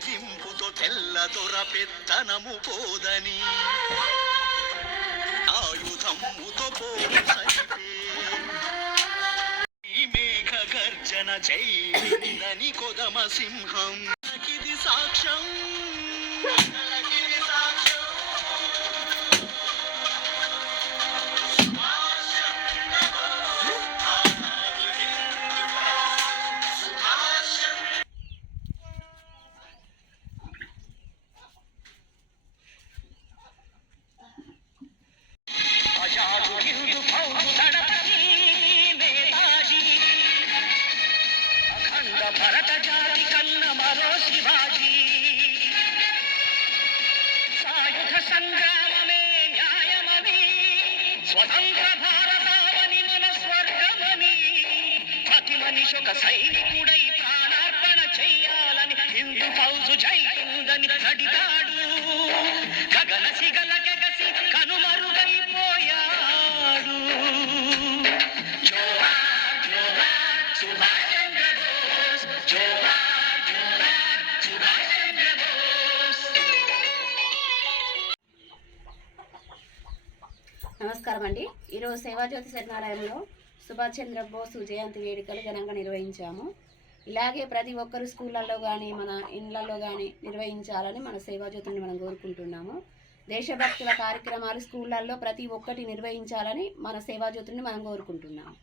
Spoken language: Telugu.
ఊరేగింపుతో తెల్లదొర పెత్తనము పోదని ఆయుధముతో పోరు మేఘ గర్జన చైందని కొదమ సింహం. సాక్ష్యం. అఖండ జాతి కన్న మరో శివాజీ. సాయుధ సంగ్రామమే న్యాయమని స్వతంత్ర భారతావని మన స్వర్గమని. ప్రతి మనిషి ఒక సైనికుడై ప్రాణార్పణ చెయ్యాలని హిందూ ఫౌజు జై హిందని నడిగాడు గగన సిగల నమస్కారం అండి ఈరోజు సేవాజ్యోతి సత్యనారాయణలో సుభాష్ చంద్రబోసు జయంతి వేడుకలు ఘనంగా నిర్వహించాము. ఇలాగే ప్రతి ఒక్కరు స్కూళ్ళల్లో కానీ మన ఇండ్లలో కానీ నిర్వహించాలని మన సేవాజ్యోతిని మనం కోరుకుంటున్నాము. దేశభక్తుల కార్యక్రమాలు స్కూళ్ళల్లో ప్రతి ఒక్కటి నిర్వహించాలని మన సేవాజ్యోతిని మనం కోరుకుంటున్నాము.